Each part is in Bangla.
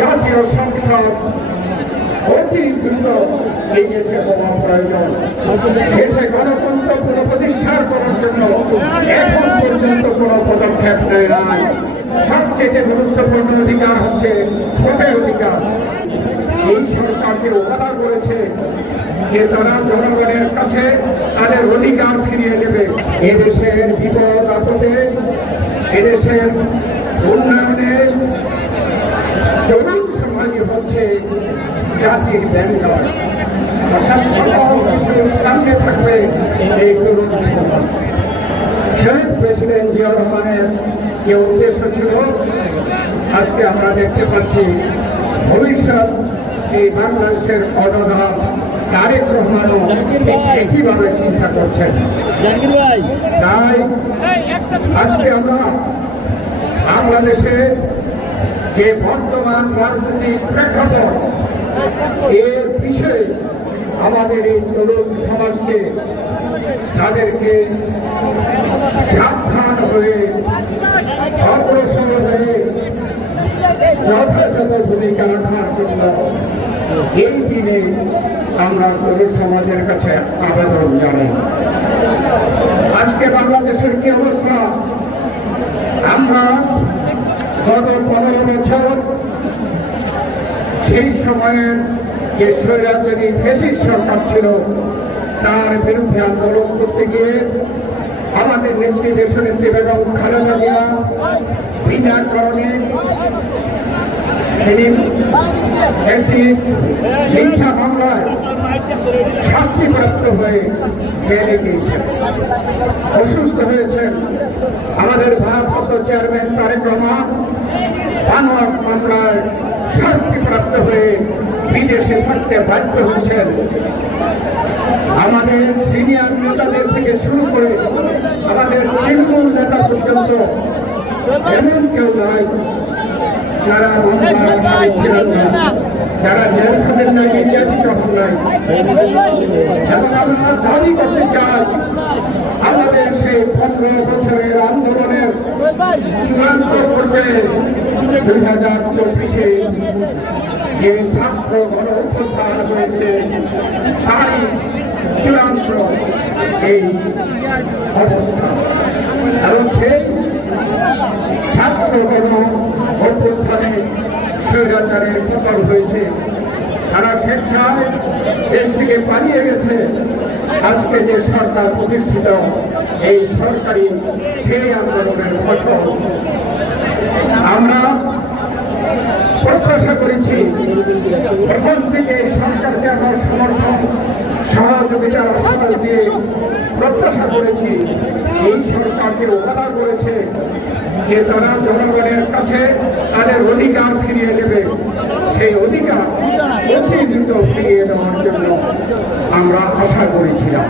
জাতীয় সংসদ অতি দ্রুত এই দেশে হওয়া প্রয়োজন। দেশে গণতন্ত্র পুনঃপ্রতিষ্ঠার করার জন্য এখন পর্যন্ত কোনো পদক্ষেপ নেয় নাই। সবচেয়ে গুরুত্বপূর্ণ অধিকার হচ্ছে ভোটের অধিকার। এই সরকারকে ওয়াদা করেছে যে তারা জনগণের কাছে তাদের অধিকার ফিরিয়ে দেবে। এদেশের বিপদ আপদে, এদেশের উন্নয়নে তরুণ সমাজ হচ্ছে জাতির ব্যাংকার। সামনে থাকবে এই তরুণ সমাজ। শহীদ প্রেসিডেন্ট জিয়া রহমানের যে উদ্দেশ্য ছিল, আজকে আমরা দেখতে পাচ্ছি ভবিষ্যৎ এই বাংলাদেশের অর্ণধার তারেক রহমানও একইভাবে চিন্তা করছেন। তাই আজকে আমরা বাংলাদেশে যে বর্তমান রাজনৈতিক প্রেক্ষাপট, এর বিষয়ে আমাদের এই তরুণ সমাজকে তাদেরকে সাবধান হয়ে অগ্রসর হয়ে যথাযথ ভূমিকা রাখার জন্য এই দিনে আমরা তরুণ সমাজের কাছে আবেদন জানাই। আজকে বাংলাদেশের কি অবস্থা? আমরা গত 15 বছর সেই সময়ের যে স্বৈরাচারী ফ্যাসিস্ট সরকার ছিল, তার বিরুদ্ধে আন্দোলন করতে গিয়ে আমাদের নেত্রী দেশনেত্রী বেগম খালেদা জিয়া বিনা কারণে তিনি একটি মিথ্যা মামলায় শাস্তিপ্রাপ্ত হয়ে জেলে গিয়েছেন, অসুস্থ হয়েছেন। আমাদের ভারপ্রাপ্ত চেয়ারম্যান তারেক রহমান বানোয়াট মামলায় শাস্তিপ্রাপ্ত হয়ে বিদেশে থাকতে বাধ্য হচ্ছেন। আমাদের সিনিয়র নেতাদের থেকে শুরু করে আমাদের তৃণমূল নেতা পর্যন্ত এমন কেউ নাই যারা ছিলেন না, যারা জেল খাবেন না, ইত্যাদি সফল নাই। এবং আমরা দাবি করতে চাই, আমাদের সেই 15 বছরের আন্দোলনের চূড়ান্ত পর্যায়ে 2024-এ যে ছাত্র গণ অভ্যুত্থান হয়েছে, তারই চূড়ান্ত এই অবস্থা। এবং সেই ছাত্র গণ অভ্যুত্থানে স্বৈরাচারের পতন হয়েছে। তারা স্বেচ্ছায় দেশ থেকে পালিয়ে গেছে। আজকে যে সরকার প্রতিষ্ঠিত, এই সরকারি সেই আন্দোলনের ফসল আমরা প্রত্যাশা করেছি। প্রথম থেকে এই সরকারকে আমরা সমর্থন সহযোগিতার আশ্বাস দিয়ে প্রত্যাশা করেছি। এই সরকারকে ওয়াদা করেছে যে তারা জনগণের কাছে তাদের অধিকার ফিরিয়ে দেবে। সেই অধিকার অতি দ্রুত ফিরিয়ে দেওয়ার জন্য আমরা আশা করেছিলাম।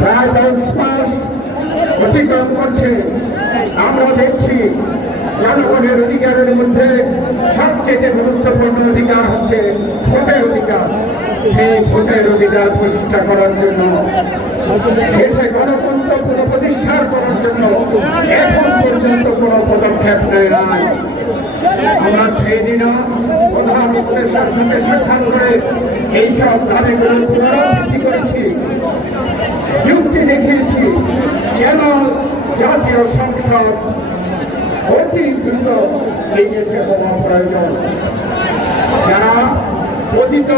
প্রায় 10 মাস অতিক্রম করছে, আমরা দেখছি জনগণের অধিকারের মধ্যে সবচেয়ে গুরুত্বপূর্ণ অধিকার হচ্ছে ভোটের অধিকার। সেই ভোটের অধিকার প্রতিষ্ঠা করার জন্য, দেশে গণতন্ত্র পুনঃপ্রতিষ্ঠার করার জন্য এখন পর্যন্ত কোনো পদক্ষেপ নেয় নাই। আমরা সেই দিনও প্রধানমন্ত্রীর সঙ্গে সাক্ষাৎ করে এইসব দাবিগুলো পুনরাবৃত্তি করেছি, যুক্তি দেখিয়েছি কেন জাতীয় সংসদ অতি দ্রুত এই দেশে হওয়া প্রয়োজন। যারা পতিত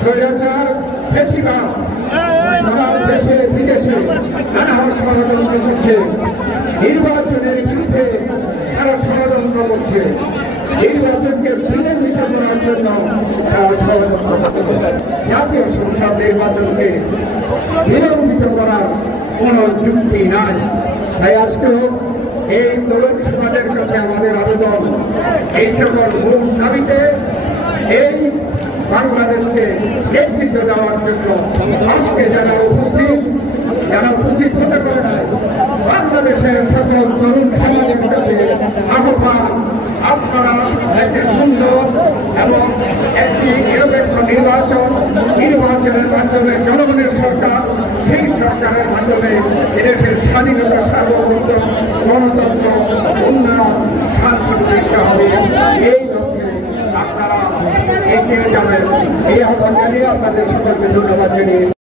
স্বৈরাচার ফ্যাসিবাদ দেশে বিদেশে নানা ষড়যন্ত্র করছে, নির্বাচনের বিরুদ্ধে তারা ষড়যন্ত্র করছে, নির্বাচনকে বিলম্বিত করার জন্য তারা ষড়যন্ত্র করছে। জাতীয় সংসদ নির্বাচনকে বিলম্বিত করার কোন যুক্তি নাই। তাই আজকেও এই তরুণ সমাজের কাছে আমাদের আবেদন, এই সকল মূল দাবিতে এই বাংলাদেশকে নেতৃত্ব দেওয়ার জন্য আজকে যারা উপস্থিত হতে পারে না, বাংলাদেশের সকল তরুণ সমাজের কাছে আহ্বান, আপনারা একটি সুন্দর এবং একটি নিরপেক্ষ নির্বাচনের মাধ্যমে জনগণের সরকার, সেই সরকারের মাধ্যমে এদেশের স্বাধীনতা, সার্বভৌমত্ব, গণতন্ত্র, উন্নয়ন, শান্তি প্রতিষ্ঠা হবে। এই লক্ষ্যে নিয়ে যাবেন এই আহ্বান জানিয়ে আপনাদের সকলকে ধন্যবাদ জানিয়ে